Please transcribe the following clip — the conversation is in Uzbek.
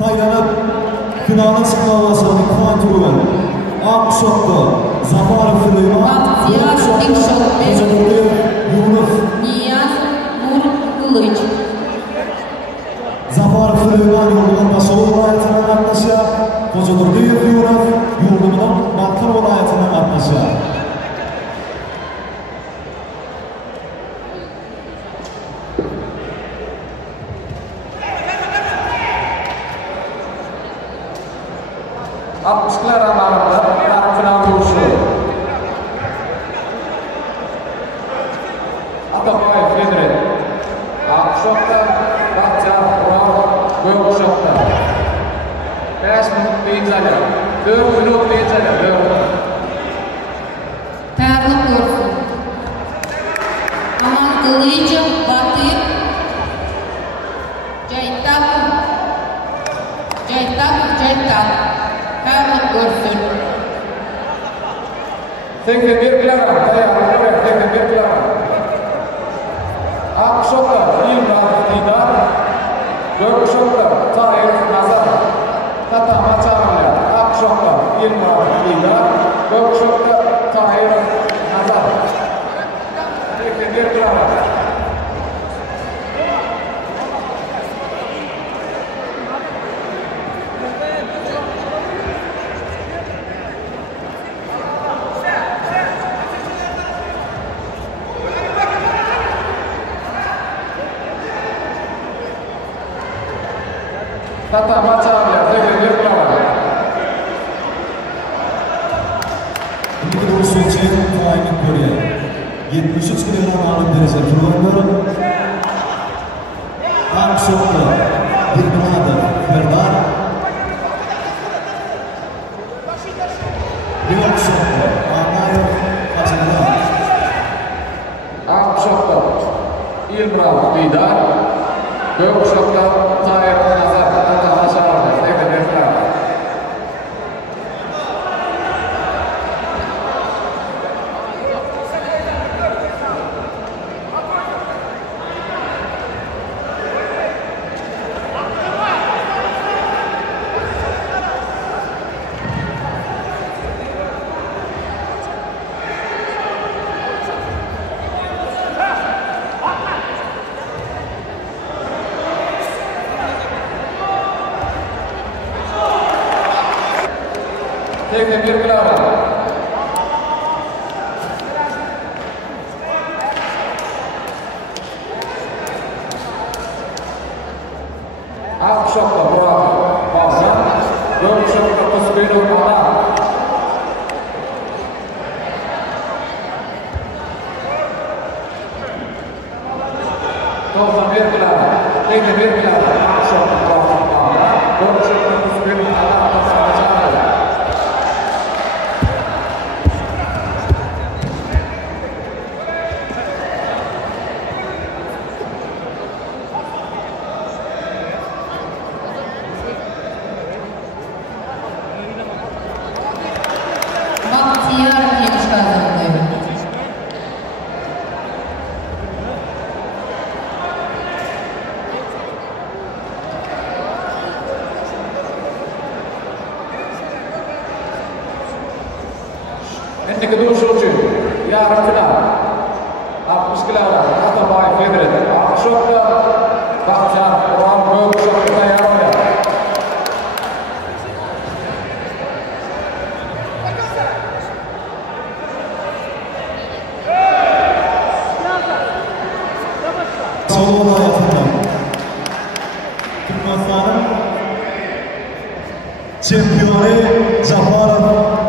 faydalanib finalga chiqib olishadi. Kvantuven Aqshotda Zafarov Süleyman Yunus Niyaz Nur Kılıç Zafarov Süleyman yo'lidan Bashor viloyatidan qatnashadi. Qo'jaturdiyev Yunus yo'lidan Batqa viloyatidan qatnashadi. Alkışlar alanında yarım final vuruşu. Atabay Fedri. Aqshotda Bahtiyor Ural Qo'yqushoqda. 5 minut bejali. 4 minut bejali. Tayyorlik ko'rsin. Aman Kılıç'ım Batır Caytakov Tayyorlik ko'rsin. Tekrar Aqshotda Ilmar Didar, Qo'yqushoqda Tahir Nazar. Tatama Chamlar. Aqshotda Ilmar Didar, Qo'yqushoqda Tahir Nazar. Tekrar Tatama Chamlar. Bunga do'stchi To'yning ko'rgan 73 kilogram olib berishar. Turg'unlar Aqshotda Dilmurodov Ferdar Yo'qshotda Anayev Fazillar Aqshotda Ilmar Didar, Qo'yqushoqda Tahir Nazar. Tatama Chamlar. Aqshotda Murat Bog'dan, Qo'yqushoqda Qizbekov Ona. To'g'ri berdilar. Aqshotda Murat Bog'dan, Qo'yqushoqda Qizbekov Ona. Bahtiyor Yemiş kazandı. Endiki duruşuvchi yarim final 60 kilogram Atabay Fedri. Aqshotda Bahtiyor Ural Qo'yqushoqda tayyorlanadi. Solo viloyatidan Turkmanistonning chempioni Zafarov